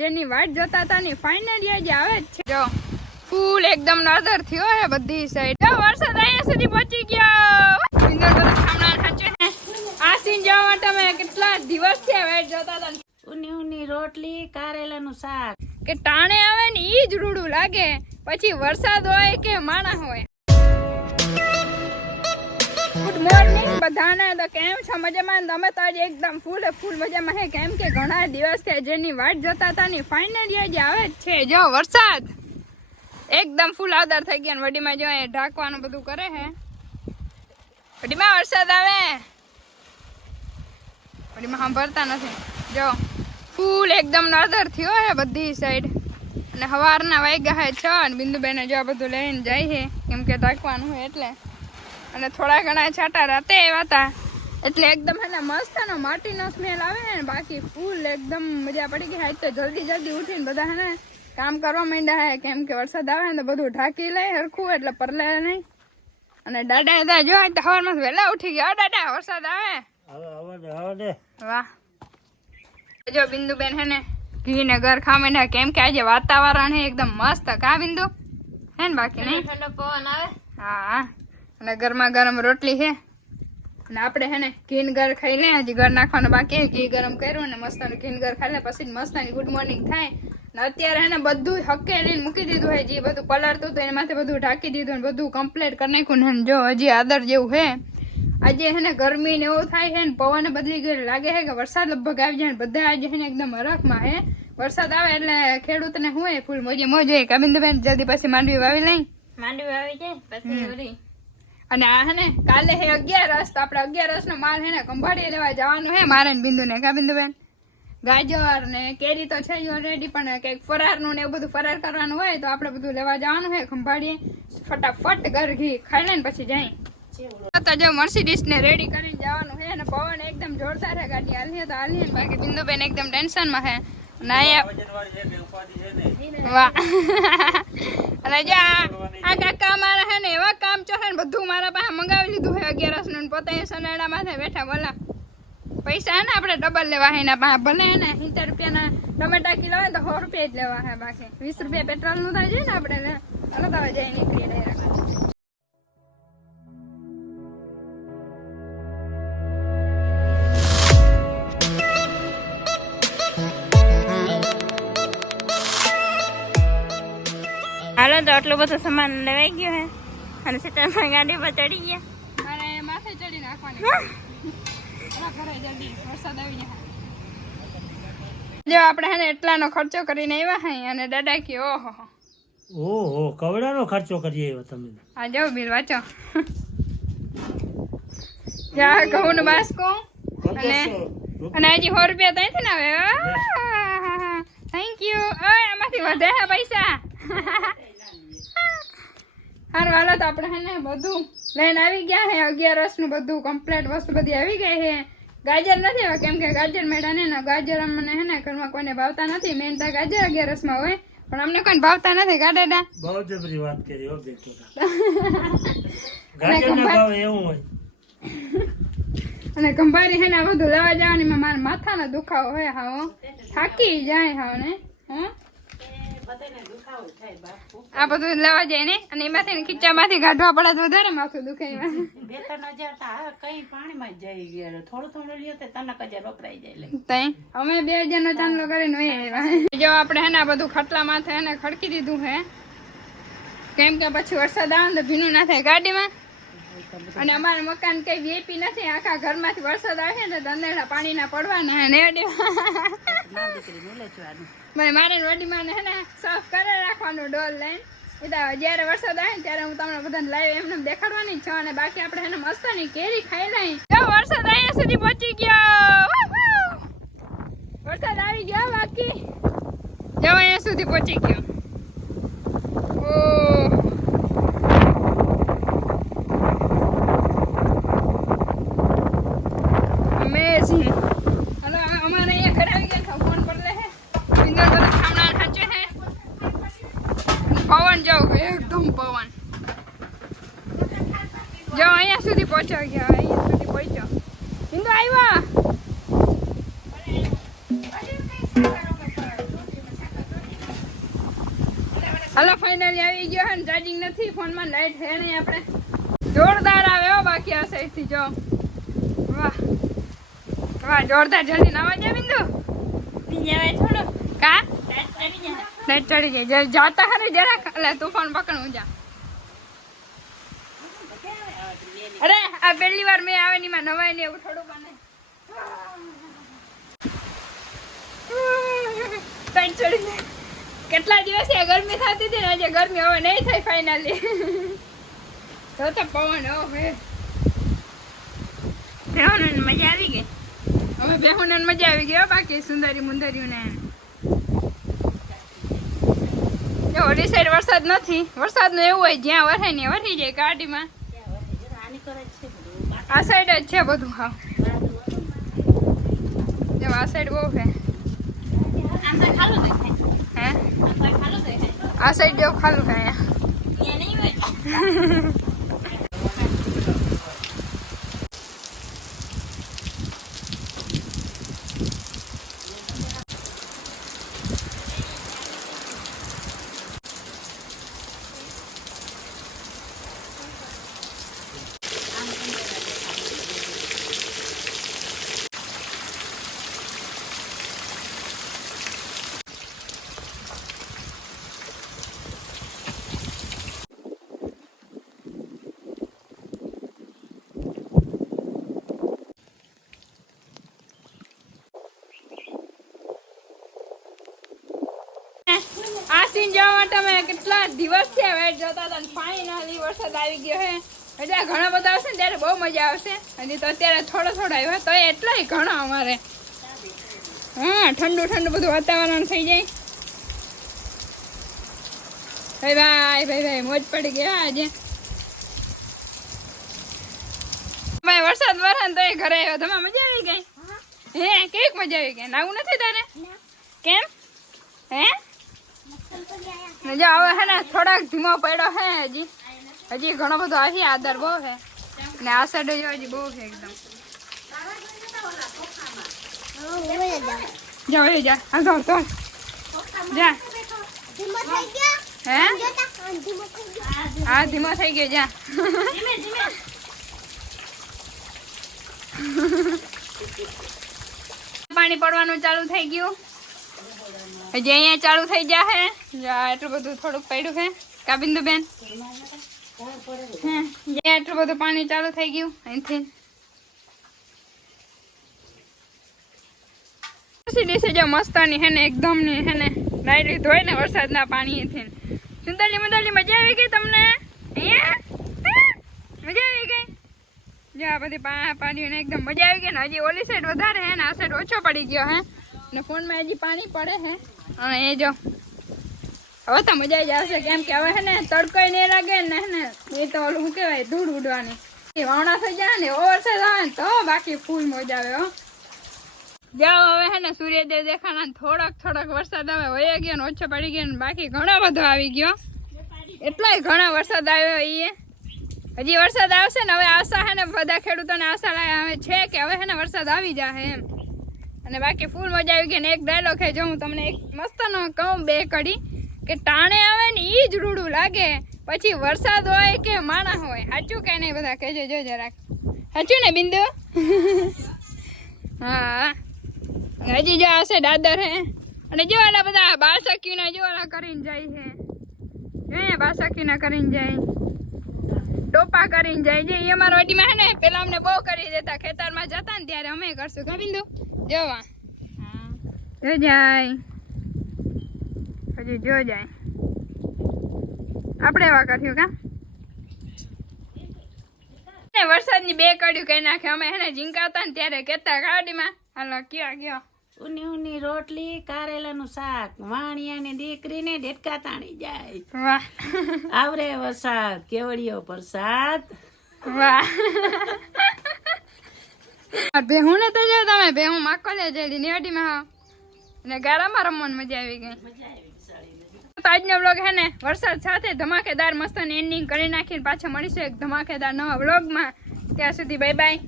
જેની વાટ જોતા હતા ની ફાઇનલી આજે આવે જ છે. જો ફૂલ એકદમ નજર થયો હે બધી સાઈડ જો વરસાદ અહીંયા સુધી પહોંચી ગયો. સુંદર બધા ખામણા ખાચે. હે આ સીન જોવા માટે અમે કેટલા દિવસથી વેટ જોતા હતા. ઉની ઉની રોટલી કારેલાનું શાક. કે ટાણે આવે ને ઈ જ રૂડું લાગે. પછી વરસાદ હોય કે માણા હોય. મોર્નિંગ બધાને. તો કેમ છો? મજામાં? તમે તો આજે એકદમ ફૂલ ફૂલ મજામાં હે? કેમ કે ઘણા દિવસથી જેની વાટ જોતા હતા ની ફાઇનલી આજે આવે જ છે. જો, વરસાદ! એકદમ ફૂલ આદર થઈ ગયા વડીમાં જો એ ઢાંકવાનું બધું કરે હે. વડીમાં વરસાદ આવે. વડીમાં સાંભળતા નથી. જો ફૂલ એકદમ નાદર થયો હે બધી સાઈડ અને સવારના વાગ્યા હે છ અને બિંદુબેને જો બધું લઈને જાય છે કેમ કે ઢાંકવાનું હોય એટલે. અને થોડા ઘણા છાંટા રાતે એવા હતા એટલે એકદમ હે ને મસ્ત એનો માટીનો સ્મેલ આવે ને બાકી ફૂલ એકદમ મજા પડી ગઈ. હાઈ તો જલ્દી જલ્દી ઉઠીને બધા હે ને કામ કરવા માંડ્યા હે. કેમ કે વરસાદ આવે ને તો બધું ઢાંકી લે હરખું એટલે પરલે નહીં. અને દાદા હતા જો તો સવારમાં વહેલા ઉઠી ગયા. દાદા વરસાદ આવે? વાહ. જો બિંદુબેન હે ને ઘી ને ઘર ખામે કેમ કે આજે વાતાવરણ હે એકદમ મસ્ત. કા બિંદુ? હે ને બાકી નહીં? ઠંડો પવન આવે? હા. અને ગરમા ગરમ રોટલી છે. અને આપણે હે ને ઘી ઘર ખાઈ લે હજી ઘર નાખવાનું બાકી ઘી ગરમ કર્યું ને મસ્ત ઘી ઘર ખાઈ લે પછી મસ્તાની ગુડ મોર્નિંગ થાય. ને અત્યારે હે ને બધું હકે લઈને મૂકી દીધું હે જે બધું પલાળતું હતું એના માથે બધું ઢાંકી દીધું ને બધું કમ્પ્લીટ કરી નાખ્યું ને જો હજી આદર જેવું હે આજે હે ને ગરમી ને એવું થાય છે ને પવન બદલી ગયો લાગે છે કે વરસાદ લગભગ આવી જાય બધા આજે હે ને એકદમ હરખમાં હે વરસાદ આવે એટલે ખેડૂતને હું ફૂલ મોજે મોજે. હોય કાબિંદુબેન જલ્દી પછી માંડવી વાવી લઈ. માંડવી આવી જાય પછી અને આ હે ને, કાલે હે અગિયારસ, તો આપણે અગિયારસ નો માલ હે ને કંભાળી લેવા જવાનું હે મારે ને બિંદુ ને કાબિંદુબેન ગાજર ને કેરી તો છે ઓલરેડી પણ કંઈક ફરારનું ને એવું બધું ફરાર કરવાનું હોય તો આપણે બધું લેવા જવાનું હે ખંભાળીએ ફટાફટ ઘર ઘી ખાઈ લઈને પછી જાય તો મર્સિડીસ ને રેડી કરીને જવાનું છે અને પવન એકદમ જોરદાર હે ગાડી. હાલી તો હાલી ને બાકી બિંદુબેન એકદમ ટેન્શનમાં છે અને ને જો આ કાકા મારા હે ને એવા કામ ચોરે ને બધું મારા પાસે મંગાવી લીધું હે અગિયારસનું ને પોતે સનેડા માથે બેઠા બોલા પૈસા ને આપણે ડબલ લેવા હે એના પાસે. ભલે ને સિત્તેર રૂપિયાના ટમેટા કિલો હોય તો સો રૂપિયા જ લેવા હે બાકી. વીસ રૂપિયા પેટ્રોલનું થાય છે ને આપણે ને. અલગ આવે જાય નીકળી નીકળીએ હાલો તો આટલો બધો સામાન લેવાઈ ગયો હે. અને સીતામાં ગાડી પર ચડી ગયા. મારે માથે ચડી નાખવાની. જલ્દી વરસાદ આવી જો આપણે હે ને એટલાનો ખર્ચો કરીને આવ્યા હે અને દાદા કે ઓહો. ઓહો કવડાનો ખર્ચો કરી એવો તમે. આ જો બિલ વાંચો. જા ઘઉં નું બાસકો અને અને હજી સો રૂપિયા ત્યાંથી ને આવે થેન્ક યુ ઓય આમાંથી વધે પૈસા. હારું વાલો તો આપણે હે ને બધું લઈને આવી ગયા હે. અગિયારનું બધું કમ્પ્લેટ વસ્તુ બધી આવી ગઈ હે. ગાજર નથી હવે કેમ કે ગાજર મેળા ને ગાજર અમને હે ને ઘરમાં કોઈને ભાવતા નથી. મેન તો ગાજર અગિયારમાં હોય પણ અમને કોઈને ભાવતા નથી ગાડાડા બહુ જબરી વાત કરી હો ગાજર એવું હોય. અને કંભારી હે ને બધું લેવા જવાની મારા માથાનો દુખાવો હોય હાવ. થાકી જાય હાવ ને હં? આ બધું લેવા જાય ને? અને એમાંથી ખીચામાંથી કાઢવા પડે તો વધારે માથું દુખે એમાં. બે ત્રણ હજાર કઈ પાણીમાં જઈ ગયા થોડું થોડું લ્યો તો હજાર વપરાઈ જાય તઈ? અમે બે હજાર નો ચાંદલો કરીને વહી આવ્યા. જો આપણે હે ને આ બધું ખટલા માથે હે ને ખડકી દીધું હે. કેમ કે પછી વરસાદ આવે ને તો ભીનું ના થાય ગાડીમાં. અને અમારા મકાન કઈ વીઆઈપી નથી. આખા ઘરમાંથી વરસાદ આવે ને તો અંદરના પાણીના પડવાના ને ના મારે વડીમાં હે ને સાફ કરે રાખવાનું ડોલ લઈને. એ તો જ્યારે વરસાદ આવે ત્યારે હું તમને બધાને લાઈવ એમને દેખાડવાની છું અને બાકી આપણે એને મસ્તની કેરી ખાઈ લઈ જો, વરસાદ અહીંયા સુધી પહોંચી ગયો! વરસાદ આવી ગયો બાકી. જો, અહીંયા સુધી પહોંચી ગયો ઓહ અમેઝિંગ અને આ અમારે અહીંયા ઘરે આવી ગયા ફોન પર લે હે ઇન્દર બધા ખામણા ખાચે હે પવન જો એકદમ પવન જો અહીંયા સુધી પહોંચ્યો ગયા અહીંયા સુધી પહોંચ્યો ઇન્દુ આવ્યા હાલો ફાઇનલી આવી ગયો હે ચાર્જિંગ નથી, ફોનમાં લાઈટ છે નહીં આપણે. જોરદાર આવે હો બાકી આ સાઈડથી જો. વાહ. વાહ, જોરદાર, જલ્દી નવા જાય બિંદુ. વે કા? લાઈટ ચડી જાય ચડી જાય જરા એટલે તુફાન પકડવું જા. અરે, આ પહેલી વાર મેં આવે ની માં નવાય ને એવું થોડું બને. લાઈટ ચડી જાય કેટલા દિવસ ગરમી થતી હતી ને આજે ગરમી હવે નહીં થાય ફાઇનલી તો તો પવન હવે. બેહોને મજા આવી ગઈ? હવે બેહોને મજા આવી ગઈ બાકી સુંદરી મુંદરીઓને. જો ઓલી સાઈડ વરસાદ નથી. વરસાદનું એવું હોય જ્યાં વરે ને વરી જાય ગાડીમાં. આ સાઈડ જ છે બધું હા. આ સાઈડ બહુ છે. આ સાઈડ ખાલું છે અહીંયા ત્યાં નહીં હોય આ સીન જોવા માટે અમે કેટલા દિવસથી વેટ જોતા હતા ફાઇનલી વરસાદ આવી ગયો હે. એટલે ઘણા બધા આવશે ને ત્યારે બહુ મજા આવશે. અને તો અત્યારે થોડો થોડો આવ્યો તો એટલાય ઘણો અમારે. હા ઠંડુ ઠંડુ બધું વાતાવરણ થઈ જાય. ભાઈ ભાઈ ભાઈ ભાઈ મોજ પડી ગયા આજે. ભાઈ વરસાદ વરસાદ તો એ ઘરે આવ્યો. તમે મજા આવી ગઈ? હે. કેવી મજા આવી ગઈ? નાવું નથી તારે? કેમ? હે? હવે હે ને થોડાક ધીમો પડ્યો હે હજી. હજી ઘણો બધો આવી આદર બહુ છે ને આ સાઈડ જો હજી બહુ છે એકદમ. જા વહી જા આગળ તો જા. હે? હા, ધીમો થઈ ગયો, જા. પાણી પડવાનું ચાલુ થઈ ગયું. હજી અહીંયા ચાલુ થઈ ગયા હે. એટલું બધું થોડુંક પડ્યું છે કાબિંદુ બેન હે જ્યાં એટલું બધું પાણી ચાલુ થઈ ગયું, અહીંથી. દિવસે જો મસ્તાની હે એકદમની હે ને નાઈ લીધું ને વરસાદના પાણીથી. સુંદરલી મુંદરલી મજા આવી ગઈ તમને? મજા આવી ગઈ? જો બધી પાણી ને એકદમ મજા આવી ગઈ હજી ઓલી સાઈડ વધારે હે ને, આ સાઈડ ઓછો પડી ગયો હે. ને ફોનમાં હજી પાણી પડે હે. અને એ જો. હવે તો મજા આવી જશે કેમ કે હવે હે ને તડકો નહીં લાગે ને હે ને, એ તો ઓલું શું કહેવાય, ધૂળ ઉડવાની. એ વાવણા થઈ જાય ને વરસાદ આવે ને તો બાકી ફૂલ મજા આવે, હો. જાઓ હવે હે ને સૂર્યદેવ દેખાણા થોડોક થોડોક વરસાદ આવે હોય ગયો ને, ઓછો પડી ગયો ને, બાકી ઘણો બધો આવી ગયો. એટલોય ઘણો વરસાદ આવ્યો એ હજી વરસાદ આવશે ને, હવે આશા હે ને બધા ખેડૂતોને આશા લાગે હવે છે કે હવે હે ને વરસાદ આવી જાય એમ. અને બાકી ફૂલ મજા આવી ગઈ ને એક ડાયલોગ છે જો હું તમને એક મસ્તનો કહું બે કડી, કે ટાણે આવે ને એ જ રૂડું લાગે. પછી વરસાદ હોય કે માણા હોય, સાચું કે નહીં બધા કહેજો, જો જરાક. સાચું ને બિંદુ? હા. હજી જો હશે દાદર હે. અને જો ઓલા બધા બાસકીના જો ઓલા કરીને જાય છે. જોઈએ બાસકીના કરીને જાય. ટોપા કરીને જાય. જે એ અમારા વાટીમાં હે ને, પેલા અમને બહુ કરી દેતા. ખેતરમાં જતા ને ત્યારે અમે કરશું. કા બિંદુ? જોવા. જો જાય. હજી જો જાય. આપણે એવા કર્યું કા? વરસાદની બે કડ્યું કઈ નાખે. અમે એને જીંકાતા ને ત્યારે કેતા ગાડીમાં હાલો ક્યાં કયો. ઉની ઉની રોટલી કારેલાનું શાક વાણિયાની દીકરીને ડેટકા તાણી જાય. વાહ. આવરે વરસાદ કેવડિયો પ્રસાદ વાહ. ભેહું ને તો જો તમે ભેહું માકો લે જેડી નિવાડીમાં હો. ને ગારામાં રમવાની મજા આવી ગઈ. તો આજનો વ્લોગ હે ને વરસાદ સાથે ધમાકેદાર મસ્ત એન્ડિંગ કરી નાખીને પાછા મળીશું એક ધમાકેદાર નવા વ્લોગમાં ત્યાં સુધી બાય બાય